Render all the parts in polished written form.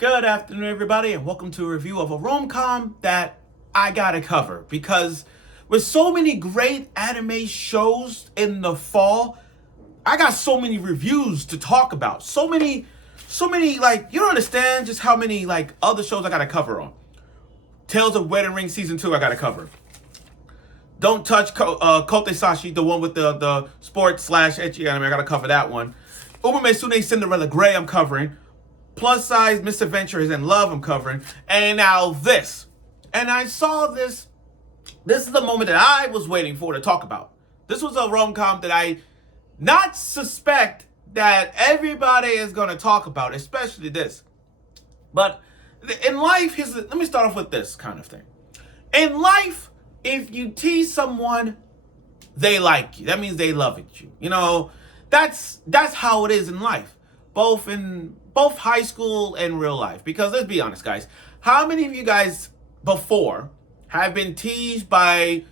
Good afternoon, everybody, and welcome to a review of a rom-com that I gotta cover. Because with so many great anime shows in the fall, I got so many reviews to talk about. So many, like, you don't understand just how many, like, other shows I gotta cover on. Tales of Wedding Ring Season 2, I gotta cover. Don't Touch Kotesashi, the one with the sports/ecchi anime, I gotta cover that one. Ubume Sune Cinderella Grey, I'm covering. Plus Size Misadventure is in Love, I'm covering. And now this. And I saw this. This is the moment that I was waiting for to talk about. This was a rom-com that I not suspect that everybody is going to talk about, especially this. But in life, let me start off with this kind of thing. In life, if you tease someone, they like you. That means they love you. You know, that's how it is in life. Both high school and real life. Because let's be honest, guys. How many of you guys before have been teased by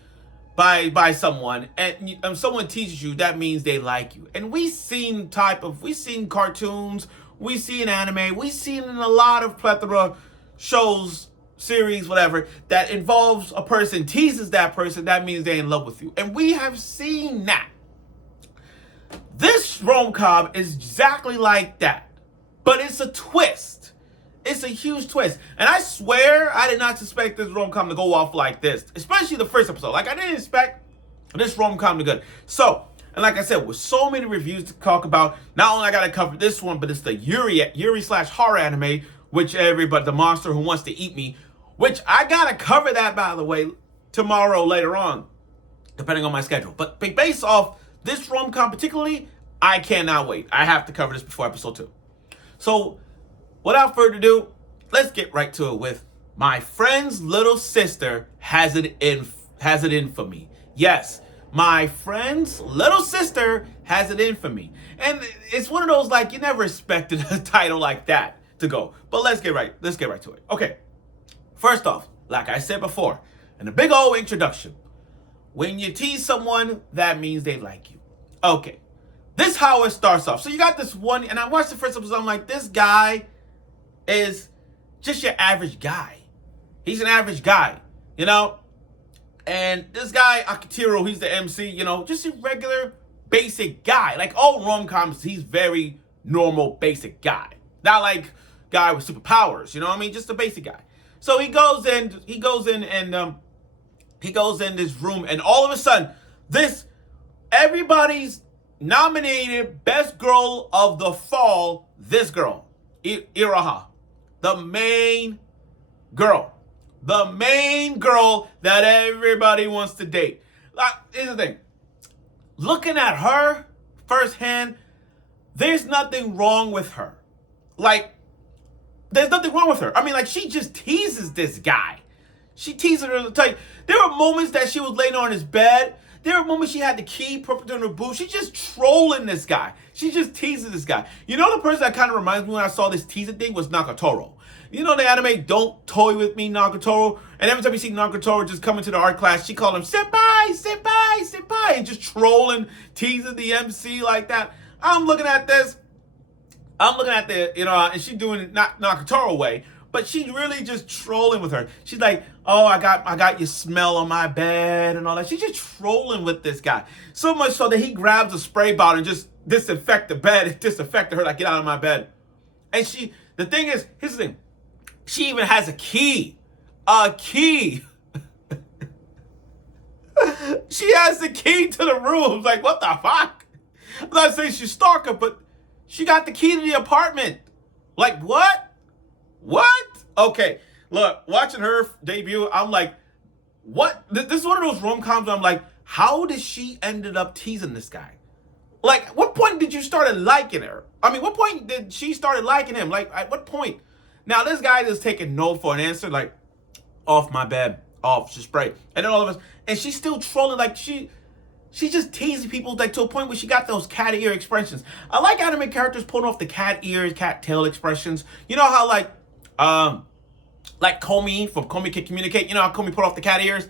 someone, and someone teases you, that means they like you? And we've seen cartoons, we've seen anime, we've seen in a lot of plethora shows, series, whatever, that involves a person teases that person, that means they're in love with you. And we have seen that. This rom-com is exactly like that. But it's a twist. It's a huge twist. And I swear I did not suspect this rom-com to go off like this. Especially the first episode. Like, I didn't expect this rom-com to go. So, and like I said, with so many reviews to talk about, not only I gotta cover this one, but it's the Yuri/horror anime, which everybody, the monster who wants to eat me, which I gotta cover that, by the way, tomorrow later on, depending on my schedule. But based off this rom-com particularly, I cannot wait. I have to cover this before episode 2. So, without further ado, let's get right to it with my friend's little sister has it in for me. Yes, my friend's little sister has it in for me. And it's one of those, like, you never expected a title like that to go. But let's get right to it. Okay. First off, like I said before, in a big old introduction, when you tease someone, that means they like you. Okay. This is how it starts off. So you got this one, and I watched the first episode, I'm like, this guy is just your average guy. He's an average guy, you know? And this guy, Akiteru, he's the MC, you know, just a regular, basic guy. Like all rom-coms, he's very normal, basic guy. Not like guy with superpowers, you know what I mean? Just a basic guy. So he goes in this room, and all of a sudden, everybody's nominated best girl of the fall, this girl, Iroha. The main girl that everybody wants to date. Like, here's the thing. Looking at her firsthand, there's nothing wrong with her. Like, there's nothing wrong with her. I mean, like, she just teases this guy. She teases her. Like, there were moments that she was laying on his bed. There were moments she had the key put in her boot. She's just trolling this guy. She just teases this guy. You know, the person that kind of reminds me when I saw this teaser thing was Nagatoro. You know the anime Don't Toy With Me, Nagatoro? And every time you see Nagatoro just coming to the art class, she called him senpai, senpai, senpai, and just trolling, teasing the MC like that. I'm looking at the, you know, and she's doing it not Nagatoro way, but she's really just trolling with her. She's like, oh, I got your smell on my bed and all that. She's just trolling with this guy. So much so that he grabs a spray bottle and just disinfect the bed. It disinfected her, like, get out of my bed. And the thing is, here's the thing. She even has a key. A key. She has the key to the room. Like, what the fuck? I'm not saying she's stalker, but she got the key to the apartment. Like, what? What? Okay, look, watching her debut, I'm like, what? This is one of those rom-coms where I'm like, how did she ended up teasing this guy? Like, what point did you start liking her? I mean, what point did she started liking him? Like, at what point? Now, this guy is taking no for an answer, like, off my bed, off, just spray. And then all of us, and she's still trolling, like, she's just teasing people, like, to a point where she got those cat ear expressions. I like anime characters pulling off the cat ears, cat tail expressions. You know how, like Komi from Komi Can Communicate, you know how Komi put off the cat ears?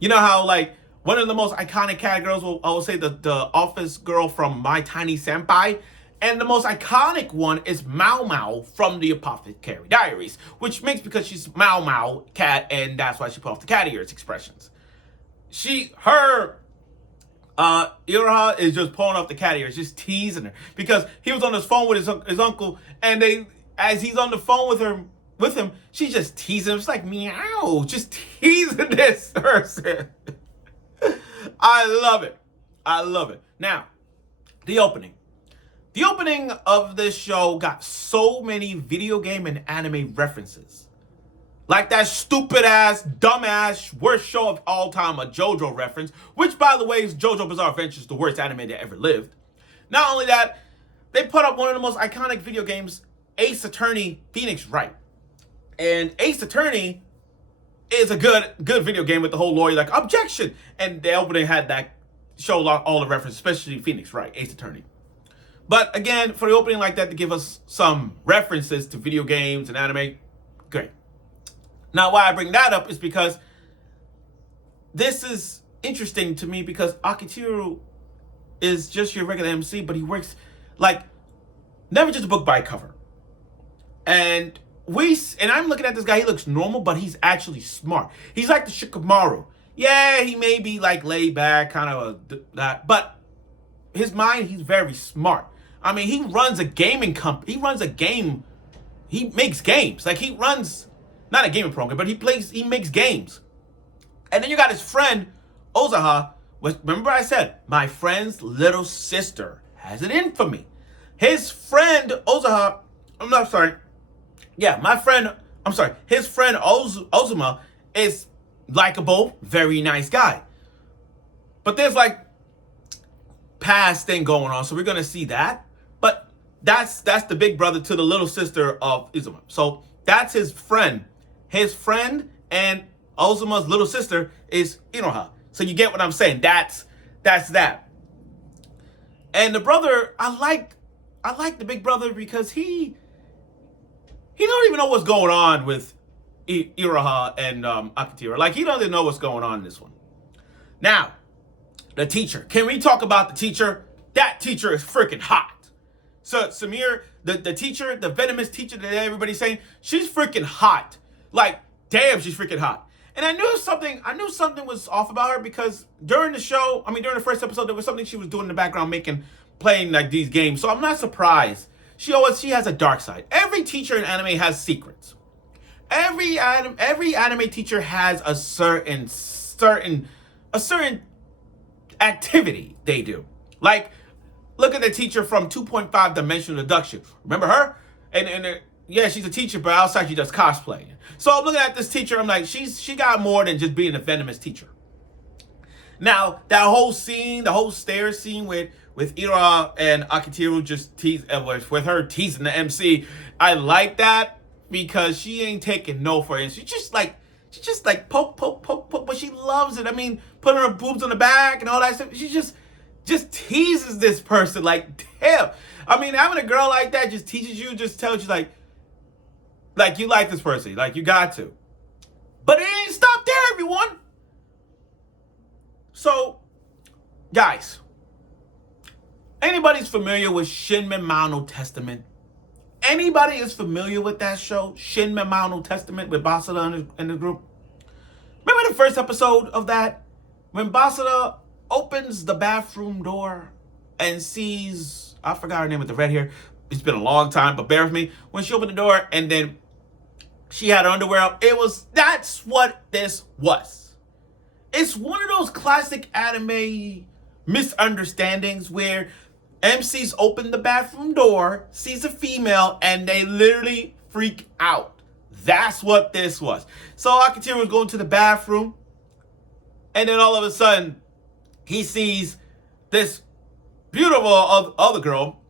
You know how, like, one of the most iconic cat girls, I will say the office girl from My Tiny Senpai, And the most iconic one is Mao Mao from the Apothecary Diaries, which makes because she's Mao Mao cat, and that's why she put off the cat ears expressions. Iroha is just pulling off the cat ears, just teasing her because he was on his phone with his uncle, and as he's on the phone with him, she's just teasing him. It's like meow, just teasing this person. I love it. I love it. Now, the opening. The opening of this show got so many video game and anime references. Like that stupid ass, dumb ass, worst show of all time, a JoJo reference, which by the way is JoJo Bizarre Adventures, the worst anime that ever lived. Not only that, they put up one of the most iconic video games, Ace Attorney Phoenix Wright. And Ace Attorney is a good video game with the whole lawyer like objection. And the opening had that show all the references, especially Phoenix Wright, Ace Attorney. But again, for the opening like that to give us some references to video games and anime, great. Now, why I bring that up is because this is interesting to me because Akiteru is just your regular MC, but he works like never just a book by cover. And I'm looking at this guy, he looks normal, but he's actually smart. He's like the Shikamaru. Yeah, he may be like laid back, kind of that, but his mind, he's very smart. I mean, he runs a gaming company. He runs a game. He makes games. Like he runs, not a gaming program, but he makes games. And then you got his friend, Ozaha. Remember I said, my friend's little sister has it in for me. His friend, Ozaha, his friend Ozuma is likable, very nice guy. But there's like past thing going on, so we're gonna see that. But that's the big brother to the little sister of Izuma. So that's his friend. His friend and Ozuma's little sister is Iroha. So you get what I'm saying. That's that. And the brother, I like the big brother because he don't even know what's going on with Iroha and Akiteru. Like he doesn't know what's going on in this one. Now, the teacher. Can we talk about the teacher? That teacher is freaking hot. So Samir, the teacher, the venomous teacher that everybody's saying, she's freaking hot. Like, damn, she's freaking hot. And I knew something was off about her because during the show, during the first episode, there was something she was doing in the background, playing like these games. So I'm not surprised. She has a dark side. Every teacher in anime has secrets. Every anime teacher has a certain activity they do. Like, look at the teacher from 2.5 Dimensional Deduction. Remember her? And yeah, she's a teacher, but outside she does cosplay. So I'm looking at this teacher, I'm like, she got more than just being a venomous teacher. Now, that whole scene, the whole stairs scene with Iroha and Akiteru just with her teasing the MC, I like that because she ain't taking no for it. She just like poke, but she loves it. Putting her boobs on the back and all that stuff. She just teases this person. Like, damn. Having a girl like that just teaches you, just tells you like you like this person. Like, you got to. But it ain't stopped there, everyone. So, guys, anybody's familiar with Shin Mimano Testament? Anybody is familiar with that show, Shin Mimano Testament, with Basara in the group? Remember the first episode of that? When Basara opens the bathroom door and sees, I forgot her name with the red hair. It's been a long time, but bear with me. When she opened the door and then she had her underwear up, that's what this was. It's one of those classic anime misunderstandings where MCs open the bathroom door, sees a female, and they literally freak out. That's what this was. So Akiteru was going to the bathroom, and then all of a sudden, he sees this beautiful other girl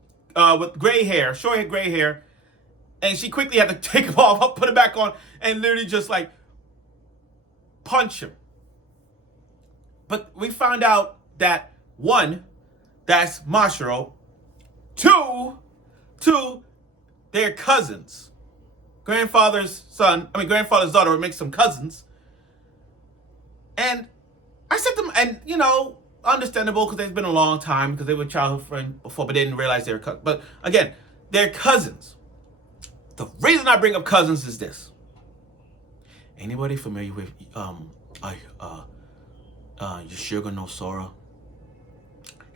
with gray hair, short gray hair, and she quickly had to take it off, put it back on, and literally just like punch him. But we found out that one, that's Mashiro. Two, they're cousins. Grandfather's daughter would make some cousins. And I said to them, and understandable because it's been a long time because they were childhood friends before, but they didn't realize they were cousins. But again, they're cousins. The reason I bring up cousins is this. Anybody familiar with Yashuga no Sora?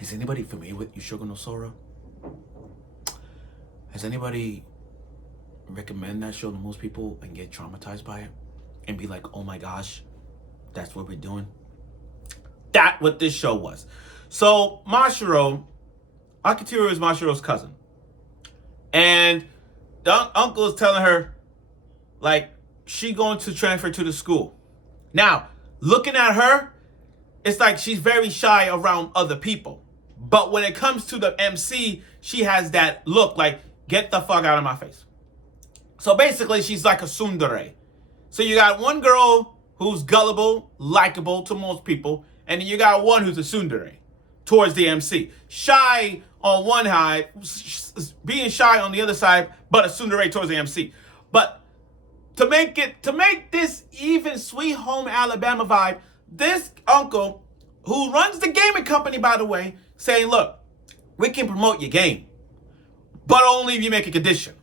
Is anybody familiar with Yashuga no Sora? Has anybody recommend that show to most people and get traumatized by it and be like, oh my gosh, that's what we're doing? That's what this show was. So Mashiro, Akiteru is Mashiro's cousin. And the uncle is telling her, like, she going to transfer to the school. Now, looking at her, it's like she's very shy around other people. But when it comes to the MC, she has that look like, get the fuck out of my face. So basically, she's like a tsundere. So you got one girl who's gullible, likable to most people, and then you got one who's a tsundere towards the MC. Shy on one side, being shy on the other side, but a tsundere towards the MC. But to make this even Sweet Home Alabama vibe, this uncle, who runs the gaming company, by the way, saying, look, we can promote your game, but only if you make a condition.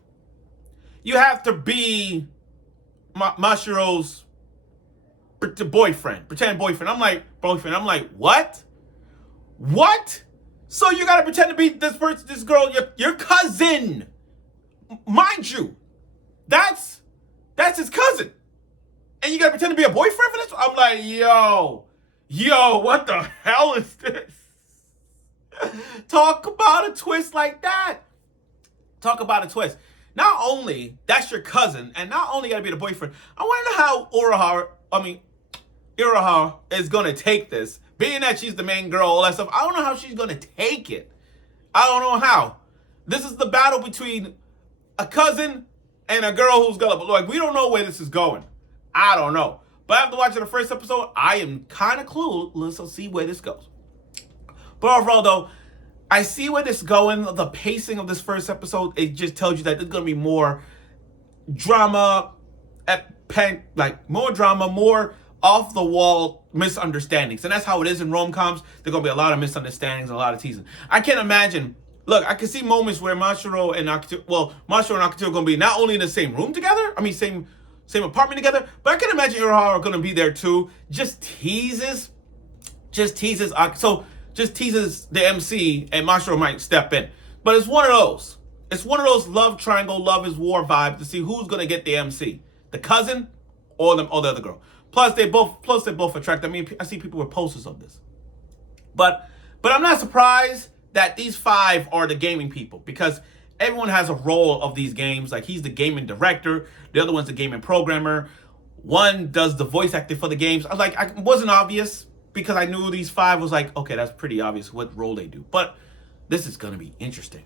You have to be Mashiro's boyfriend, pretend boyfriend. I'm like, what? What? So you gotta pretend to be this person, this girl, your cousin. Mind you, that's his cousin. And you gotta pretend to be a boyfriend for this? I'm like, yo, what the hell is this? Talk about a twist like that. Talk about a twist. Not only that's your cousin, and not only gotta be the boyfriend, I wanna know how Iroha is gonna take this. Being that she's the main girl, all that stuff, I don't know how she's gonna take it. I don't know how. This is the battle between a cousin and a girl who's gullible. Like, we don't know where this is going. I don't know. But after watching the first episode, I am kind of clueless. Let's see where this goes. But overall, though, I see where this is going. The pacing of this first episode, it just tells you that there's going to be more drama, more off-the-wall misunderstandings. And that's how it is in rom-coms. There's going to be a lot of misunderstandings, a lot of teasing. I can't imagine. Look, I can see moments where Mashiro and Akiteru are going to be not only in the same room together, same apartment together, but I can imagine Iroha are going to be there too. Just teases the MC, and Mashiro might step in. But it's one of those. It's one of those love triangle, love is war vibes to see who's going to get the MC. The cousin or the other girl. Plus they both attract. I see people with posters of this. But I'm not surprised that these five are the gaming people, because everyone has a role of these games. Like, he's the gaming director, the other one's the gaming programmer, one does the voice acting for the games. I was like, it wasn't obvious because I knew these five. Was like, okay, that's pretty obvious what role they do. But this is gonna be interesting.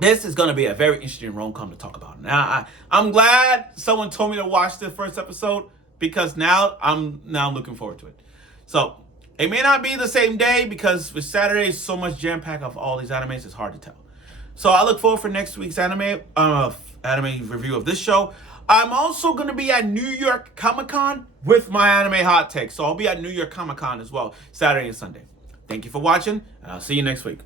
This is gonna be a very interesting rom-com to talk about. Now, I'm glad someone told me to watch the first episode, because now I'm looking forward to it. So it may not be the same day, because with Saturday is so much jam-packed of all these animes, it's hard to tell. So I look forward for next week's anime review of this show. I'm also going to be at New York Comic-Con with my anime hot take. So I'll be at New York Comic-Con as well, Saturday and Sunday. Thank you for watching, and I'll see you next week.